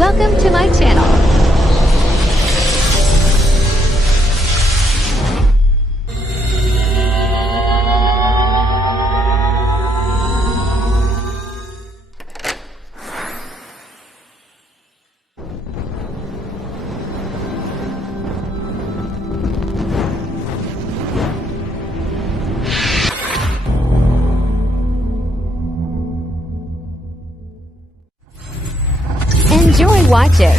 Welcome to my channel. Enjoy watching.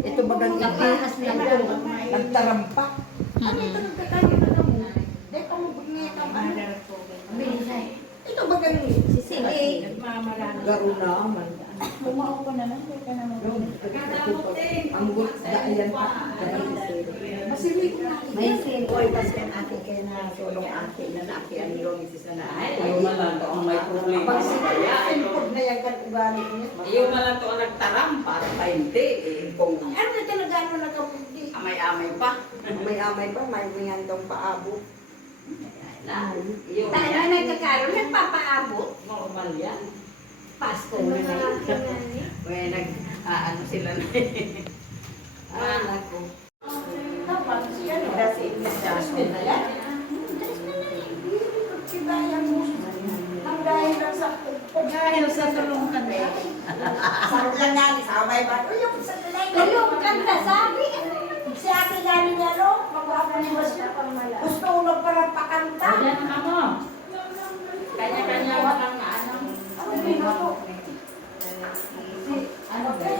Ito bagang ipahas lang ko. Nagtarampak. Ano ito nagkatayo mo? Dahil pa mo bagay ito bagang sisili. Garo naman. Bumao ko na lang. Kaya ka naman. Ang gut daayan pa. Masili ko na. May sinoy kasi ang aking kaya na sulong ate na naaki ang ilong isi sa naay. Ayaw malang to ang may problema. Pag sinayain ko na yan kan ugali niya. Ayaw malang to ang nagtarampa. Painte eh. Kung Ano na talaga ano nakapundi? amay-amay pa. May-amay pa, may miyandong paabo. Ayaw. Tayo na nagkakaroon, nagpapaabot. Normal yan. Pasko na ngayon. Kaya ano sila na Anak ko. Tapos siya, kasi Justin na yan. Kibayan mo. Ang dahil lang sa dahil sa tulong kami. Sarap lang nga, sabay ba? Uy, yung sa talay. Tulong kanta, sabi. Si ate galing niya, no? Magwapa ni Basya. Gusto ko lang para pakanta. Yan ka mo. Kanya-kanya walang ano. Ano binato? Ano ba?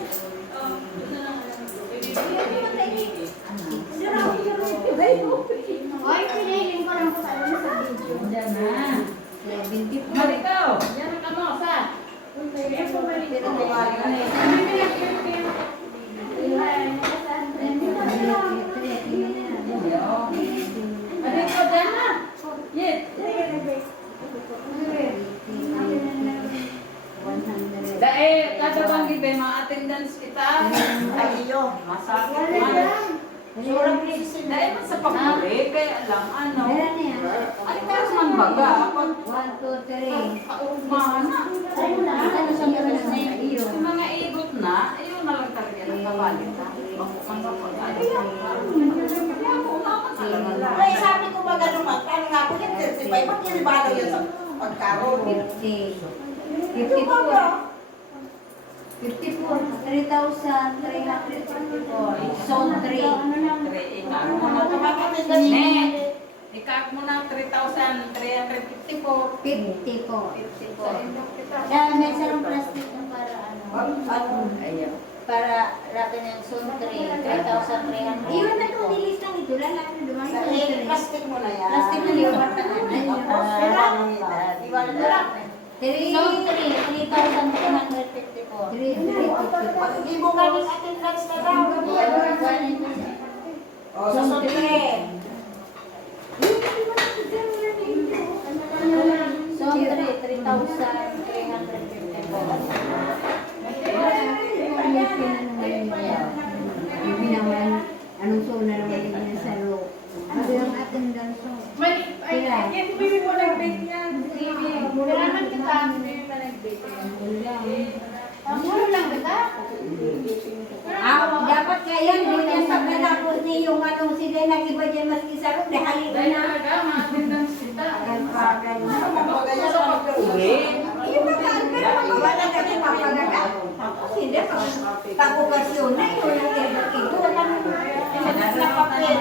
Hoy, pinailin ko lang po sa video. Yan na. 74. Marito. Yan ka mo. Sa? Marito dyan na. Yit. Dahil kada bang gibe mga attendance kita. Tayo. Masakit man. Surang nisin. Dahil man sa pagkuli, kaya lang ano. Ay, pero man baga. Pag 1, 2, 3. paumahan na. Ano sa mga na iyo? Yung mga ibot na, ayun na lang talaga ng kabalit ha. Ay, sabi ko ba gano'n magkano nga po yung 35? Ba't yan ba daw yun sa pagkaroon? 50. Ito ba ba? 54. 3,354. Zone 3. Ikak mo na 3,354. 54. Kaya may sarong plastic na para ano. Ayaw. Para rakin ng zone 3. 3,300. Iwan na itong nilis lang ito. Lalaki na dumaan sa zone 3. Plastic mo na yan. Plastic na liwat na Iwan na lang. Zone 3. 3,254. Hindi mo kami attendance na daw. O, sa sotre. Zone 3. 3,354. Anong zone na naman yung sa loob? Sabi ang attendance. May, ay, yan, bibig mo lang, Pag-okasyon na yun, ito lang. Nasa papel.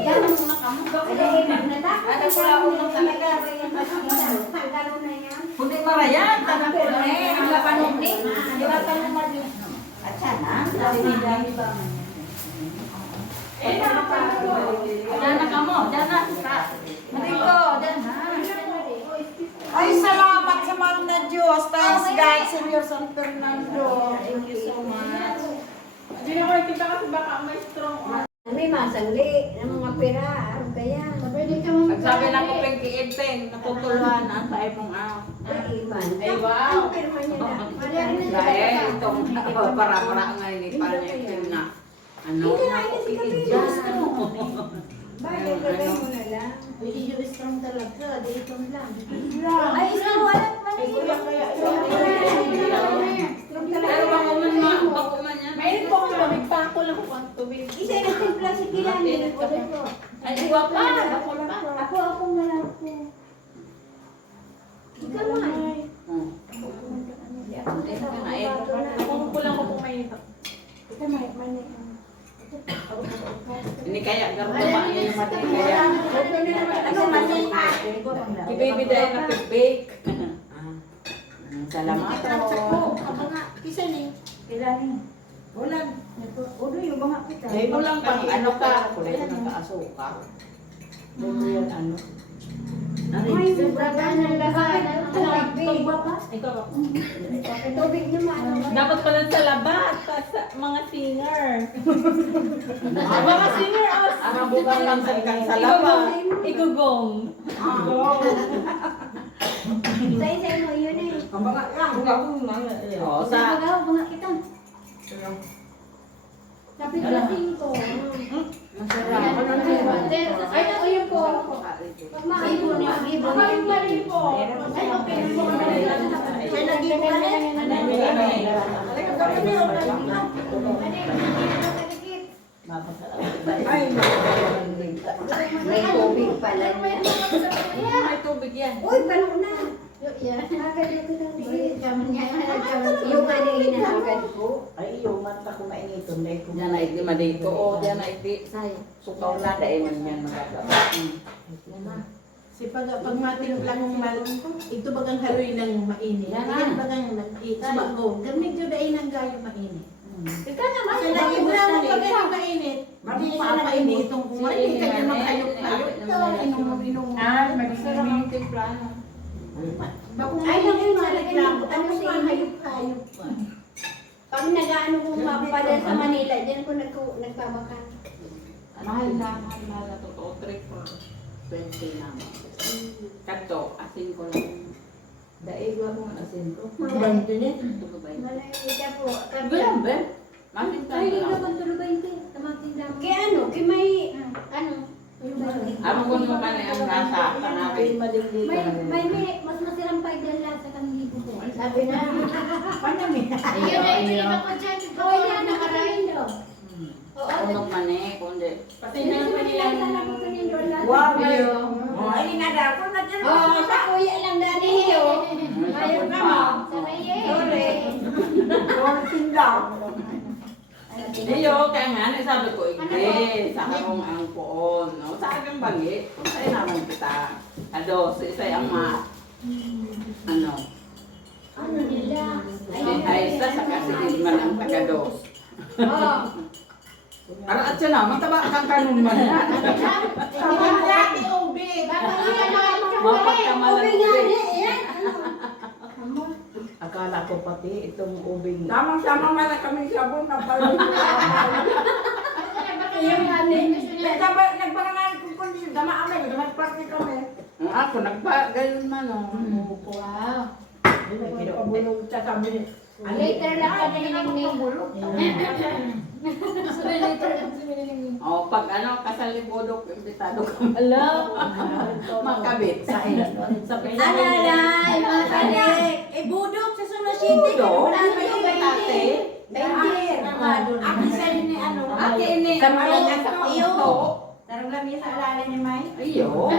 Yan ang mga kamo. Ano ko lang ng talaga. Tanggalon na yan. Hindi marayan. Tanang ko na Eh, ang lapanog ni. Di ba ka naman yun? At sana, Diyan na ka mo. Diyan na. Mariko. Diyan na. ay salamat sa mahal na Diyos. Thanks God, Senyor San Fernando. Thank you so much. Hindi na ko nakita kasi baka may strong arm. May masangli ng mga pera. Ano kaya? Pagsabi na ko pengki-ipeng, natutuluan ang tayo mong Iman. Ay, wow. Ang pirma niya na. Dahil itong para-para ngayon ni Panya na. Ano na ako i-adjust mo. Bakit lagay mo na lang? Hindi strong talaga. Dito lang. Ay, isang walang mali. Pero bako man yan. Mayroon po ako lamig pa ako lang kung ang tubig. Isa na timpla si Kilani. Ay, iwa pa. Ako na lang po. Ikaw man. Kung kulang ko kung may Ini kayak gardo ba niya yung mati kaya. Ano mali? Ibaby dahil na bake. Salamat po. Kisa ni, Kilani. ulan. Udo yung mga kita. Dahil mo lang pang ano ka. Kulay ko nagka-asuka. Dahil mo yan ano. Ay, sobrang ng lahat. Tubig ba? ikaw ako. Tubig naman. Dapat pala sa labat sa mga singer. Mga singer os. Ang bukan lang sa ikang salamat. Igugong. Say mo yun eh. Ang mga yan, Oo, sa Mga kita. Kapit na 5. masarap. Ay, ako yun po. Ibon niya. Ibon niya. May naging ulan. Ay, May tubig pala niya. May tubig yan. Uy, palo na. Yung ano yung hinahagad ko. ay, yung mata ko mainiton. Dahil ko Diyan na iti madito. O, diyan na iti. Sukaw na dahil man yan magagawa. Si pag matimplang malong ito bagang haluin ng mainit. Yan na. Yan bagang nagkita. Bago. Gamit yun dahil ng gayo mainit. Ika naman. Kasi nag-ibla mo bagang yung mainit. Mati ka na mainitong kumain. Hindi ka niya makayok-ayok. Inom-inom. Masarap ang timplano. Bakong Ay, mainit naku, na talaga reklamo. yung- Tapos ano, mahayok-hayok pa. Pag nag-ano ko mapadal sa Manila, dyan ko nagbabakan. Mahal na totoo. 3 for 20 naman. Kato, asin ko lang. Daig lang kung asin ko. Bante niya. Tulubay. Malay po. Ganyan ba? Masin ka lang. Kaya ano, kaya may, ano, Ano kung mo man ang nasa kanapin? mas masirang pa dyan lang sa kanilibo ko. Sabi na. Panami. Ayun na, ito ko dyan. Oo, yan, nakarain daw. Oo, Unok man eh, kundi. Pati na naman nila. wow, ay, nadako na dyan. Oo, sa kuya lang dati yun. Ayaw ka mo. Sa kuya. Sorry. Dorsin daw. Diyo, kaya nga, sabi ko, igde, sa akong ang poon, no? Sa aking bagi, kung sa'yo naman kita. Ado, sa isa'y ang ano, Ano nila? ay isa sa kasi man ang tagados. Oo. Para at siya na, mataba kang kanun man. Ang dati ubi. Mapagkamalan Ubi nga niya, yan. Akala ko pati itong ubing. Tamang-tamang man na kami sabon na pala. Yung ano, Nagpangalan ko kung siya, dama kami, damat party kami. Ako, ganun man, no? wow. Pabulong sa kami. Later lang kami nagpabulong. O, pag ano, kasalibodok, imbitado ka. Ala. Magkabit. Sa Alalay, mga kalik. Eh, budok sa Sula City. Budok? Wala pa yung tate. Bainti. Ako sa ni ano. Ate, ini, Kami ano, niya sa iyo. Tarong lang sa alala ni May. Iyo.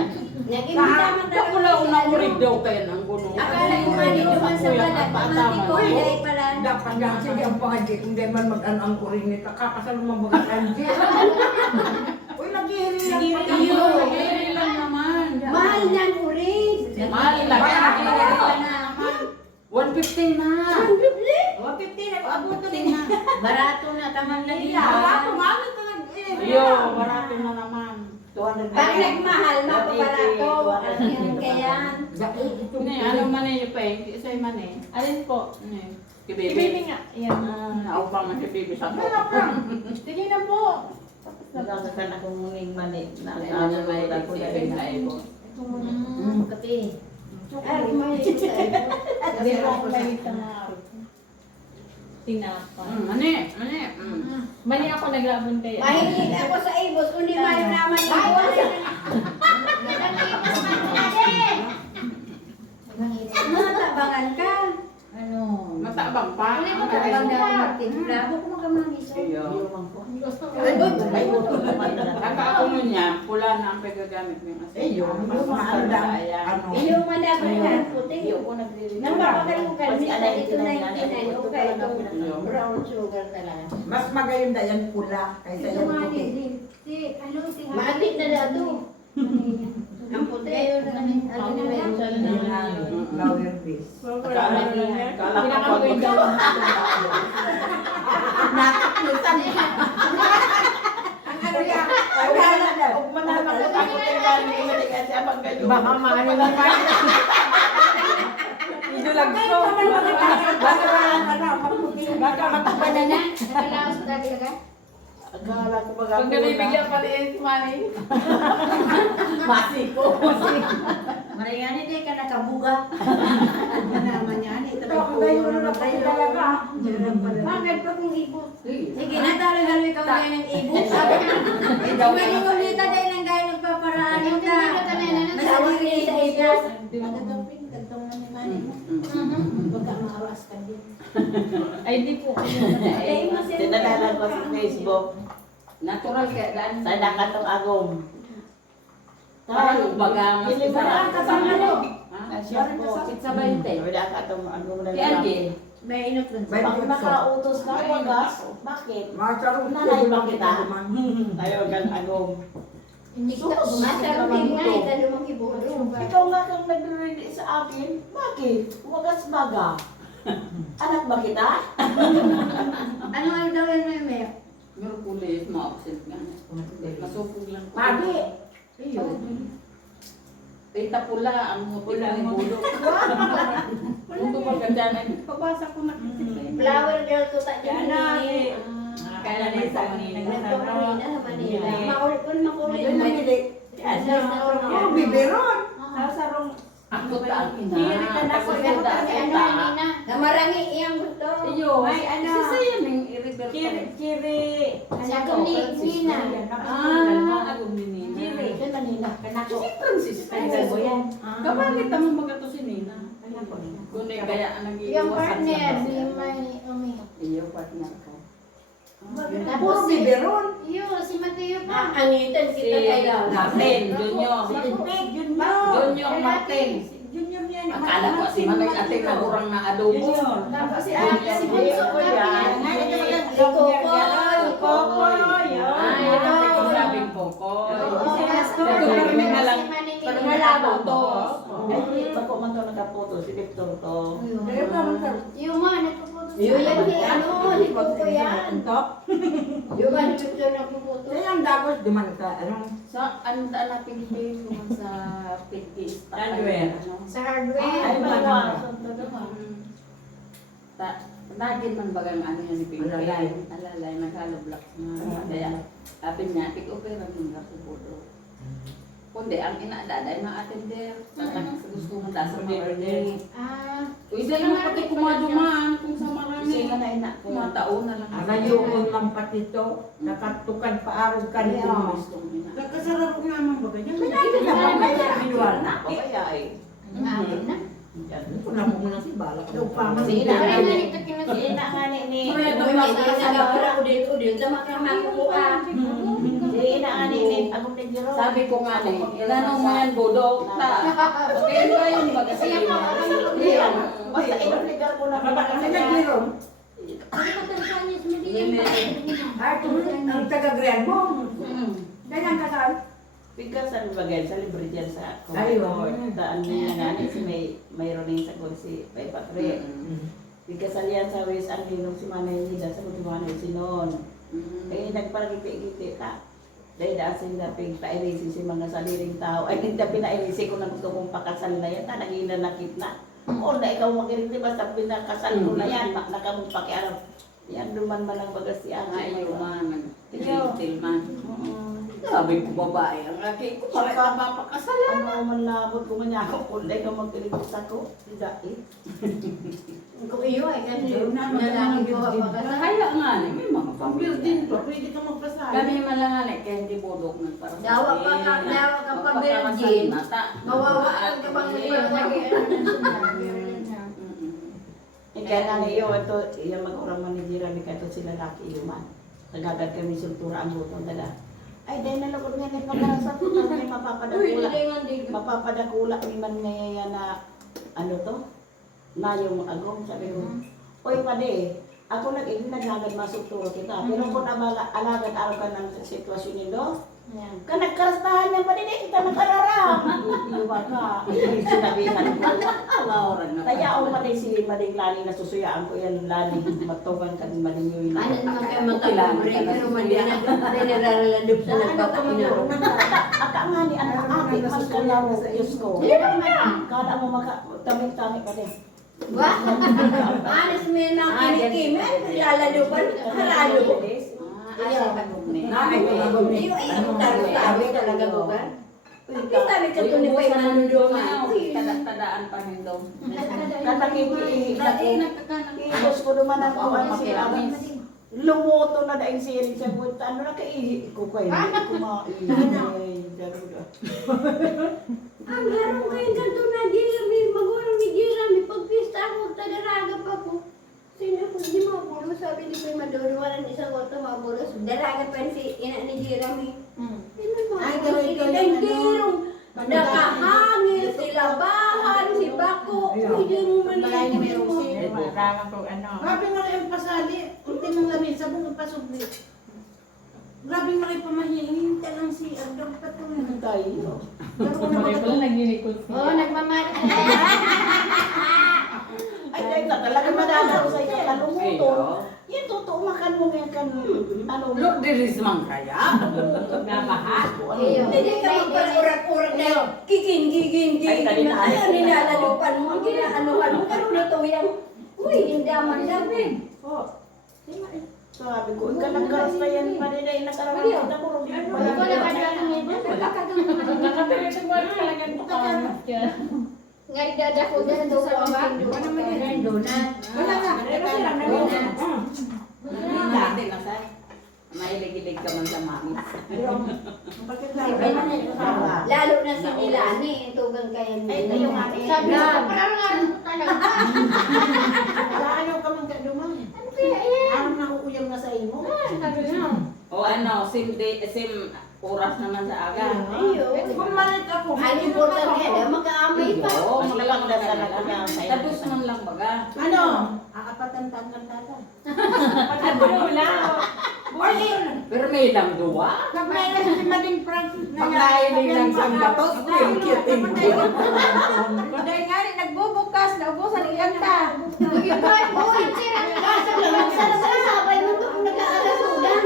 Nag-imbita man Ako talaga na si unang ano. urig daw kayo ng guno. Akala ko man dito man sa balat. Pamati ko, dahil pala. Dapat nga sige ang pangadya, hindi man mag-anang ko rin nito. Kakasal mo mga kanji. Uy, nag-iiri lang pa Iyo. tayo. Iri lang naman. Mahal niyan, urig. Mahal lang. Mahal pa na. 150 na. 150 na ko abuto din na. Barato na, tamang na nila. Wala kumamit ka nag Iyo, barato na naman. 200 na. Pag nagmahal, mapaparato. Ang yan kayan. Ini, ano man yung pay? Isa'y man eh. Alin po? Ini. Si Kibibi. baby nga. Yan. Naupang na si Bibi sa Sige na po. Nagkakakan akong muning mani. Ano may ipon na ipon. Kape. Ay, kumain ko sa iyo. Sabi ko ako may isang tinapay. Mani, mani. Mali ako naglabon kayo. Mahilig ako sa ibos, kundi mayo naman ibos. Matabangan ka. Ano? Matabang pa. Matabang na ako magtimpla. Huwag mo ka mamiso. Iyo. Ay, buto naman na. Kaka ako mo niya, pula na ang paggagamit mo yung asin. Iyo, mas mahal ano. Iyong mandaban ka, puti. Iyo ko nagre-review. Nang papakalukan, Kasi misa alay ito ko na na yung yan. kinay. Ito Okay, talaga ito. pinag- Brown sugar talaga. Mas magayunda yan pula kaysa yan puti. Maatit na dato. Ang puti. Ano na meron sa Flower base. Kala ko Nakaklutan. Ang ano yan? Wala na. Huwag manamang na ako kay Lani. Mali kasi abang kayo. Baka maano naman. Idulag ko. Baka matakpan na. Nakalaos sa dati ka? Akala ko baga Pag nabibigyan pa rin si Manny. Masiko. Marayani din ka nakabuga. Naman yan. Ito na Ito, kayo na talaga. Bakit pa kung ibos? Sige na, talo-talo ikaw gaya ng ibos. Sabi ka, malingulitan dahil ng gaya nagpaparaan ka. Masawa ka niya sa ibos. Gantong na ni Manny mo. Baka maawas ka din. Ay, di po. Sinadala ko sa Facebook. natural kaya daan. Sa nakatong agong. Parang baga mas isa. kasama mo. Ha? Siya po. Sa 20. Wala ka itong agong na Kaya lang. din. May inot dun. May Pag putso. nakautos ka, wagas. Bakit? Masarap Nanay ba kita? naman. Ayaw gan agong. Masarap din nga, ito lumang ibulo. Ikaw nga kang nagre-ready sa akin. Bakit? Wagas baga. Anak ba kita? Anong ano daw yan, Meme? Merkulis, ma-absent nga. Masupog lang. Pagi. Iyo. Tita pula, ang pula ni Bulo. Kung gumaganda na, pabasa ko na. Flower girl ko ta dyan. Kaya na sa Nagpaparoon na sa Manila. Makulit ko na makulit. Yan ang hindi. Oh, biberon. Ako ta ang ina. Kiri ka na Ako sa ta ang ina. Namarangi iyang gusto. Iyo. May ano. Sisaya ng i-refer ko. Kiri. Sabi ni Nina. Agong ni Nina. Kiri. Sa Manila. Kanako. Si Francis. Ano yan? Kapangit naman magato si Nina. Kundi kaya ang Yung nag-iiwasan partner, sa si basa. May Umi. Iyo, partner ko. Puro biberon. Iyo, si Mateo pa. Angitan kita kayo. Martin, Junior. Junior Martin. Junior yan. Akala ko si Manay ate kagurang na adobo. Tapos si Ate, si Bunso ko yan. Si Coco. Ay, ito sabing Poco. Kami na lang. Pero malabo to. Ay, bako man to nakaputo. Si Victor to. Yung mga nagpuputo. Yung yan, ano, si Coco yan. Yung mga nagpuputo nagpuputo. Kaya ang dagos duman ka. Ano? Sa ano na Pilipinas naman sa Pilipinas. Hardware. Sa Ay, hardware. bawa. Nagin man bagang ano yan ni Pilipinas. Alalay. Alalay, naghaloblock na. Kaya, apin niya, tig-opera ng Rakubodo. Kundi, ang inaadaday mga atender. Sa gusto mo sa mga order. Ah, Uy, sila naman pati kumadumaan kung sa marami. Sino na ina ko? Mga taon na lang. Arayon lang patito. Nakatukan paarog ka niya. Kakasarap ko naman baga niya. Ito na ba kaya manual? Ako kaya eh. amin na. Ito na mo muna si Balak. Ito pa. Sige Wala na. na nito kinasi. Sige na nga ni. Ito nagawala udil-udil sa makamako. Sige inaaninin agong ni Jiro. Sabi ko nga ilanong mo yan budok ta. Okay ba yun magasin? Basta inunigar ko na Kasi nagbiron. Ang taga-Grian mo. Ganyan kasal. Bigkas ang bagay sa libre dyan sa Ayun. Taan niya nga ni si mayroon din sa kung si Pai Patre. Bigkas aliyan sa West ang linong si Manay Nida sa Mutimanay Sinon. Eh nagparagiti-giti ka. Dahil daasin na pairisi si mga saliring tao. Ay hindi pinairisi ko na gusto kong pakasal na yan. Tanang inanakit na. O na ikaw makinig basta pinakasal ko na yan. Nakamong pakialam. Yan duman man ang bagas si Ang. Ay, man. Tilman. Sabi ko babae, ang laki ko bakit napapakasalan? Ano man labot ko man ako kung dahil ka magkiligos ako. Dahil. Kung iyo ay kasi nalaki ko kapag Kaya nga, may mga Pambil pamilya. din to, pwede ka magpasali. Kami malangan kaya hindi budok ng para sa Dawa pa ka, dawa ka pa virgin. Mawawaan ka bang nagpapalagi Ika na niyo, ito, yung mag-uraman ni Jira, may kato sila laki iluman. Nagagad kami sultura ang butong dala. Ay, dahil nalagod nga na pagkarasan ko, may mapapadakula. Mapapadakula ni man ngayaya na, ano to? Na yung agong, sabi ko, oy pade, ako naghagad masuturo kita. Pero kung alagad araw ka ng sitwasyon nito, ka nagkarastahan niya pa din, kita nagkararang. Iba ka, sinabihan ko. Kaya ako matay si Mading Lani na susuyaan ko yan, Lani, matugan ka ng Mading yun. Ano naman kayo magkalambre, pero mali na nilaralandop sa nagpapakinaw. Aka nga ni anak akit, mas kalaw, Diyos ko. Kala mo tamik-tamik ka din. Ba? Anis mo yun ang kinikimen, nilaladupan, haralo. Ay, tumagod ni. Iyo, iyo, tabi talaga mo ba? Sabi ka ito ni Pay Manunduman. Tadaan pa rin daw. Iibos ko naman ako, ano sila. Lumuto na dahil siya rin siya. Ano na kaihi ko kayo? Kumain. Ang harong kayo ganito na Gira, may magulang ni Gira, may pagpista ako, tagaraga pa po. Sino ko, di mabulo, sabi ni Pay Manunduman, isang auto mabulo, daraga pa rin si ina ni Gira, may Ay, gawin ko Girong, nakahangil, sila bahan, si Bako, pwede mo man Malay na merong mo. sino. Grabe nga yung pasali, ultimong lamin, sabong pasubli. Grabe nga yung pamahihin, talang si Ardong Patuloy. Ano tayo? Oo, nagmamahal ka. Ay, dahil ka talaga madalaw sa iyo. Kalumuto. Yan, totoo makan mo yan kan. Ano? Look, there is man kaya. Hindi ka magpag-urak-urak na yun. Kikin. Ay, kanina. Ayaw, nilalalupan mo, ginaanuhan mo, karoon na to yan. Uy, hindi aman sabi. Sabi ko, ikaw nagkaras na yan pa rin ay nakarawin ko na mo. Nga idadako dyan doon sa mga donut. Wala nga. Dati na sa mailig-ilig ka man sa mami. Lalo na si Milani, tugang kayo Ay, ito yung ating. Sabi na, parang ano talaga. Ano ka man kadumang? Ano kaya yan? Ano na uuyam na sa imo? O ano, sim oras naman sa aga. Bumalik ako. Ang importante, mag-aamay pa. Oo, Magpagdasal na lang sa'yo. Tapos man lang baga. Ano? Aapatan-tan ng tata. Pero may lang duwa. Nagmailan si Mading Francis na Pagkain lang sa batos, kiting ko. Kundi nga rin, nagbubukas, naubusan ang ganda. Uy, sabay mo doon nag-aalasudan.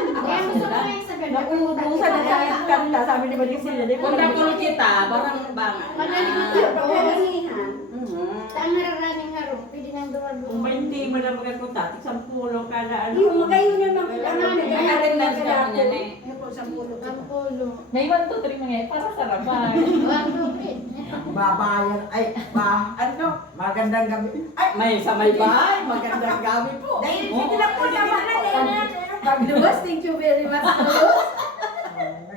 Nauubusan na kahit kanta, sabi ni Bading sila. Kung nakul kita, barang bangan. Saan nararaning harong? Pwede nang Kung duwa-duwa. hindi mo na magkakunta, 10 kada ano. Yung magayo naman kailangan May attendance naman yan eh. Ano po, 10 Ang polo. May 1, 2, 3 mga para sa raban. Ang tubig. Babayan, ay, ano, magandang gabi. Ay, May sa may bahay, magandang gabi po. dahil Oo. sila po naman na Pagluwas, thank you very much.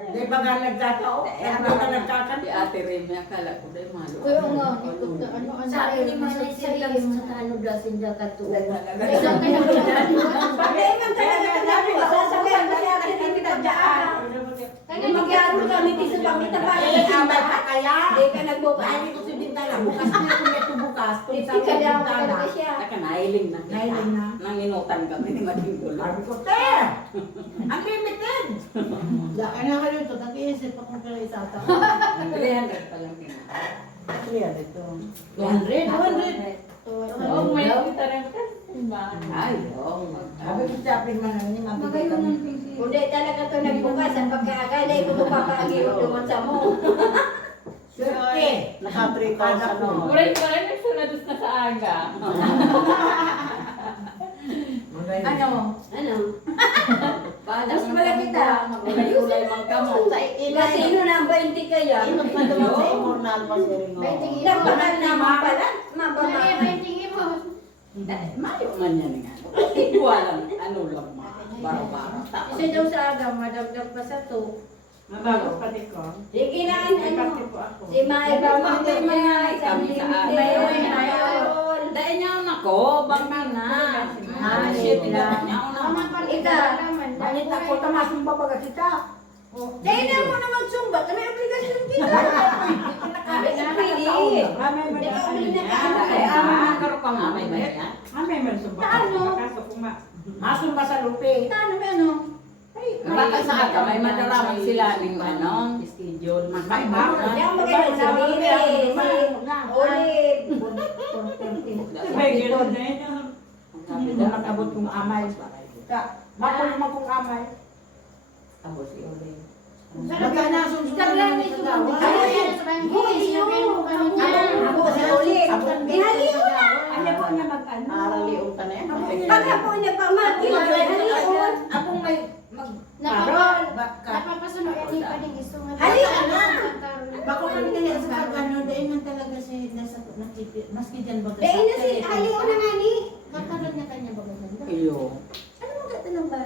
Di ba nga nagtatao? Ano na nagkakanta? Si Ate Remy, akala ko dahil malo. Kuya nga, ikot na ano, sabi ni Manay Sirigam sa ano dasin da katuwa. Kailan ka na pagdaan? Pagdaan ka na pagdaan, sasabihan ko siya kasi hindi tagdaan. Magyaro kami di sa pangita pa. Eh, abay pa kaya. Hindi ka nagbukas. Lagi ko si Bintana. Bukas na ako neto bukas. Kung Hindi saan ka si daw Bintana. talaga siya. Saka nailing na. Nailing na. Nanginutan kami ni Mading Gulo. Sabi ko, te! Unlimited! Laki na kayo ito, nag-iisip akong kaya isata. 300 pa lang yun. 300 ito. 200. Oh, may kita rin kasi. Ay, oo. Sabi ko sa akin man ni mabigay kami. Hindi talaga ito nagbukas. Ang pagkakala ko mapapagiyo doon sa mo. Swerte! Naka-3 calls ano. Muray pa rin nagsunod na sa aga. Ano? Ano? Paano Mas malaki ta. Ulay-ulay mang kamo. Kasi ino na ang 20 kaya. Inot pa naman sa immortal pa si Ringo. Dapat naman pala. Mababa. Mayo man yan nga. Ikaw lang, ano lang baro-baro. Kasi daw sa aga, madagdag pa sa to. Mabagos pati ko. Sige na, ano? po ako. Si May Pagpapatay mo yan, kami sa Unlimited. akin. Dahil niya ako, bangka na. Ah, Shit, shit lang. lang. Niya ako na. Ika. Manit ako, tamasong babaga kita. Dahil na mo na magsumba, may obligasyon kita. Pwede. Di ka uli na Ay, kaano. karoon ka nga, may bayan. May man sa Paano? Kaso kung Masumba sa lupi. Paano ba ano? Baka sa aga, may madaraman sila ng ano, schedule. May baka. Di ako maganda sa Olive. may gano'n na yun. Hindi na nakabot kong amay. Bakul naman kong amay. Abo si Ole. Baka na sunod Ako si Olive. Ihaliw na. Ano po niya mag-ano? Araliw ka na yan. Pagka po niya pamati, ihaliw. Akong may Parol. Napapasunod yan ni Pading gusto nga. Haliw na. Bako man kaya sa pag-ano, dahil man talaga siya nasa nakipit. Maski dyan baga Dahil na si haliw na nga ni. Kakaroon niya kanya baga ganda. Iyo. Ano mo gata ng ba?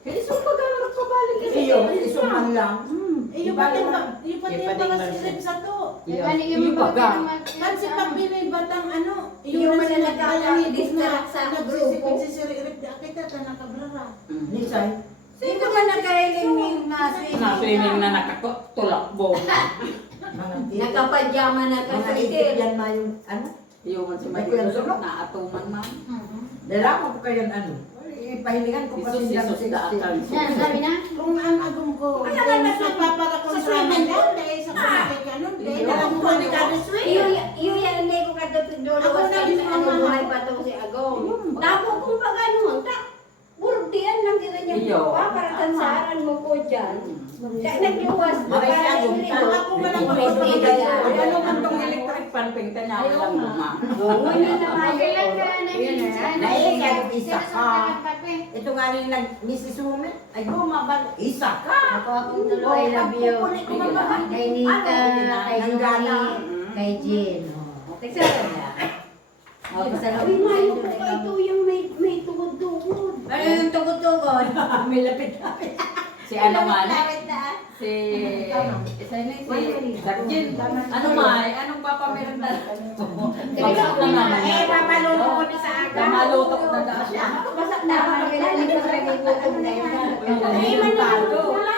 Kaya sa pag-alak ka balik. iyo, isuman lang. Yung pati mga silip sa to. Iyo baga. Kasi pag binibatang ano, Yung na sila nakaka-distract sa grupo. nagsisirip-sirip di akita ta nakabrara. Nisay. Sino ba nagkailing ni Maswing? Na-swimming na nakatulakbo. Mga tito. Nakapadyama na Mga kasi. itigyan ma yung ano. Iyo man si Mading na atuman man. Dala mo ko kayo ano. Ipahilingan ko pa Isus, sila isus, daakan. Yan, sabi na. Kung ang agong ko, Ano ba mas nagpaparakon sa swimming pool dahil sa kumakay ka nun, dahil alam ko ni ka Iyo yan hindi ko kadapit doon. Ako na rin Ano mama. buhay pa to si Agong. Tapos kung pag ano, burdian lang kita niya Iyo. buka para tansaran mo po dyan. Kaya nagluwas. Maray siya yung Ako man ang Hindi kaya. Ay, ano man tong electric fan, pingtan niya ako lang luma. Ngayon naman Okay lang ka na Yun yun. eh. Naiingay yung isa Sino ka. sa kape? Ito nga rin nag-Mrs. Woman. Ay, gumabal. Isa ka. Ako akong tuloy, I love you. Kay Nika, kay Johnny, kay Jill. Tegsara na. Uy, mayo ko pa ito yung may tugod-tugod. Ano yung tugod-tugod? May lapit-lapit. Si ano man, Lapit na. si... Isa na si Darjin. Ano man, anong papamerenda? Bagsak na naman. Eh, mamaluto ko ni sa aga. Malutok na daw siya. Basak na ako. Kailangan ko sa gutom na yun. Ay, man na.